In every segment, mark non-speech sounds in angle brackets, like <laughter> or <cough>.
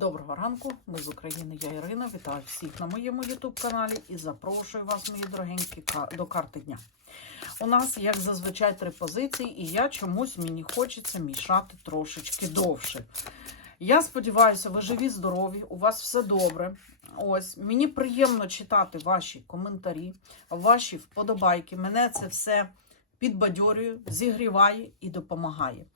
Доброго ранку, ми з України, я Ірина. Вітаю всіх на моєму YouTube каналі і запрошую вас, мої дорогенькі, до карти дня. У нас, як зазвичай, три позиції, і я чомусь мені хочеться мішати трошечки довше. Я сподіваюся, ви живі, здорові, у вас все добре. Ось мені приємно читати ваші коментарі, ваші вподобайки. Мене це все підбадьорює, зігріває і допомагає.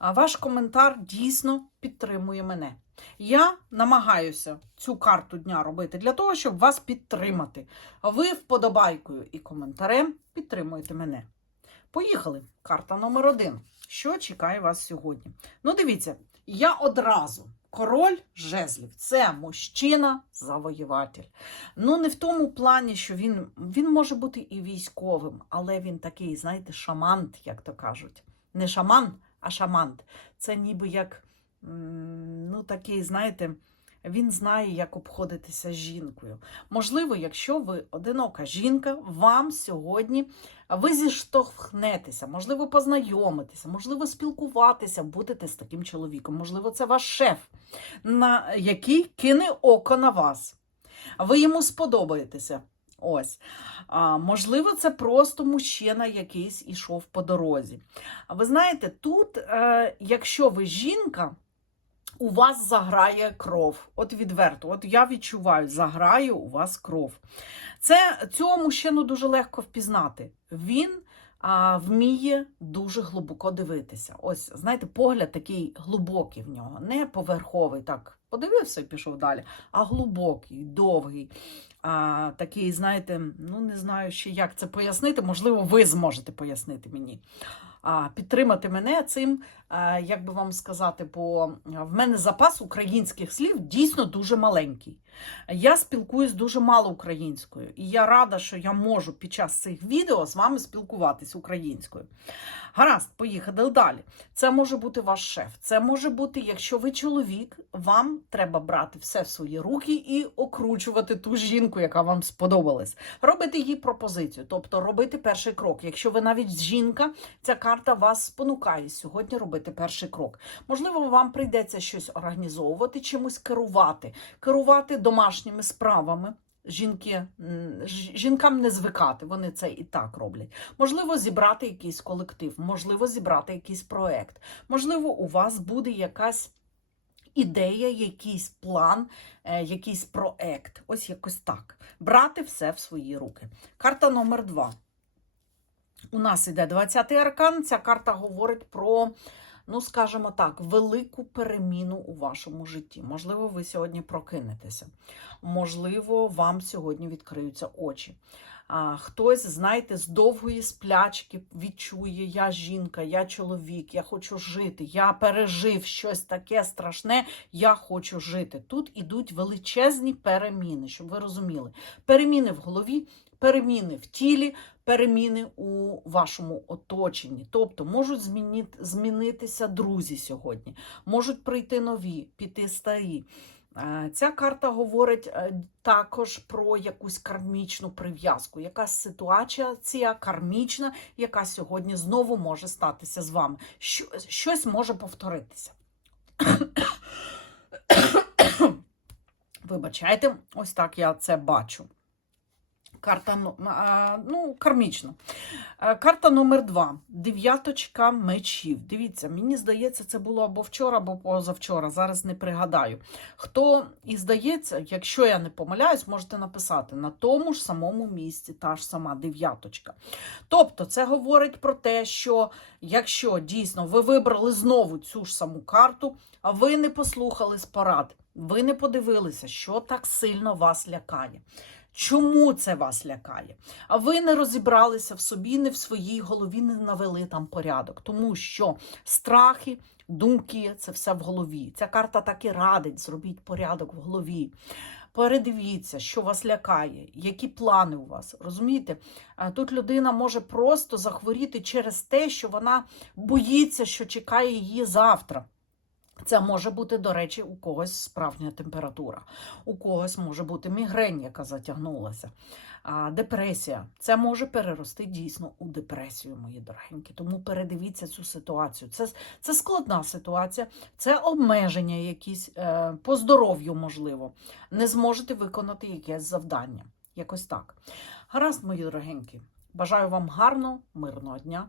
Ваш коментар дійсно підтримує мене. Я намагаюся цю карту дня робити для того, щоб вас підтримати. Ви вподобайкою і коментарем підтримуєте мене. Поїхали. Карта номер один. Що чекає вас сьогодні? Ну, дивіться, я одразу. Король жезлів це мужчина, завоюватель. Ну, не в тому плані, що він, він може бути і військовим, але він такий, знаєте, шамант, як то кажуть. Не шаман, а шамант. Це ніби як, ну, такий, знаєте, він знає, як обходитися з жінкою. Можливо, якщо ви одинока жінка, вам сьогодні ви зіштовхнетеся, можливо, познайомитися, можливо, спілкуватися, будете з таким чоловіком. Можливо, це ваш шеф, на який кине око на вас. Ви йому сподобаєтеся. Ось. А, можливо, це просто мужчина якийсь ішов по дорозі. А ви знаєте, тут, е, якщо ви жінка, у вас заграє кров. От відверто, от я відчуваю, заграє у вас кров. Це цього мужчину дуже легко впізнати. Він а, вміє дуже глибоко дивитися. Ось, знаєте, погляд такий глибокий в нього, не поверховий, так подивився і пішов далі, а глибокий, довгий. А, такий, знаєте, ну не знаю ще, як це пояснити. Можливо, ви зможете пояснити мені. А, підтримати мене цим, а, як би вам сказати, бо в мене запас українських слів дійсно дуже маленький. Я спілкуюсь дуже мало українською, і я рада, що я можу під час цих відео з вами спілкуватись українською. Гаразд, поїхали далі. Це може бути ваш шеф. Це може бути, якщо ви чоловік, вам треба брати все в свої руки і окручувати ту жінку, яка вам сподобалась. Робити їй пропозицію, тобто робити перший крок. Якщо ви навіть жінка, ця карта вас спонукає сьогодні робити перший крок. Можливо, вам прийдеться щось організовувати, чимось керувати, керувати домашніми справами. Жінки, жінкам не звикати, вони це і так роблять. Можливо, зібрати якийсь колектив, можливо, зібрати якийсь проект. Можливо, у вас буде якась ідея, якийсь план, е, якийсь проект. Ось якось так. Брати все в свої руки. Карта номер два. У нас іде 20-й аркан. Ця карта говорить про, ну, скажімо так, велику переміну у вашому житті. Можливо, ви сьогодні прокинетеся. Можливо, вам сьогодні відкриються очі. Хтось, знаєте, з довгої сплячки відчує, я жінка, я чоловік, я хочу жити, я пережив щось таке страшне, я хочу жити. Тут ідуть величезні переміни, щоб ви розуміли. Переміни в голові, переміни в тілі, переміни у вашому оточенні. Тобто можуть змінити, змінитися друзі сьогодні, можуть прийти нові, піти старі. Е, Ця карта говорить е, також про якусь кармічну прив'язку, якась ситуація кармічна, яка сьогодні знову може статися з вами. Щось може повторитися. <coughs> Вибачайте, ось так я це бачу. Карта ну, кармічно. Е, Карта номер два. Дев'яточка мечів. Дивіться, мені здається, це було або вчора, або позавчора. Зараз не пригадаю. Хто і здається, якщо я не помиляюсь, можете написати на тому ж самому місці, та ж сама дев'яточка. Тобто, це говорить про те, що якщо дійсно ви вибрали знову цю ж саму карту, а ви не послухали з порад, ви не подивилися, що так сильно вас лякає. Чому це вас лякає? А ви не розібралися в собі, не в своїй голові, не навели там порядок. Тому що страхи, думки це все в голові. Ця карта так і радить: зробіть порядок в голові. Передивіться, що вас лякає, які плани у вас. Розумієте? Тут людина може просто захворіти через те, що вона боїться, що чекає її завтра. Це може бути, до речі, у когось справжня температура, у когось може бути мігрень, яка затягнулася, депресія. Це може перерости дійсно у депресію, мої дорогенькі. Тому передивіться цю ситуацію. Це, це складна ситуація, це обмеження якісь е, по здоров'ю, можливо. Не зможете виконати якесь завдання. Якось так. Гаразд, мої дорогенькі. Бажаю вам гарного, мирного дня.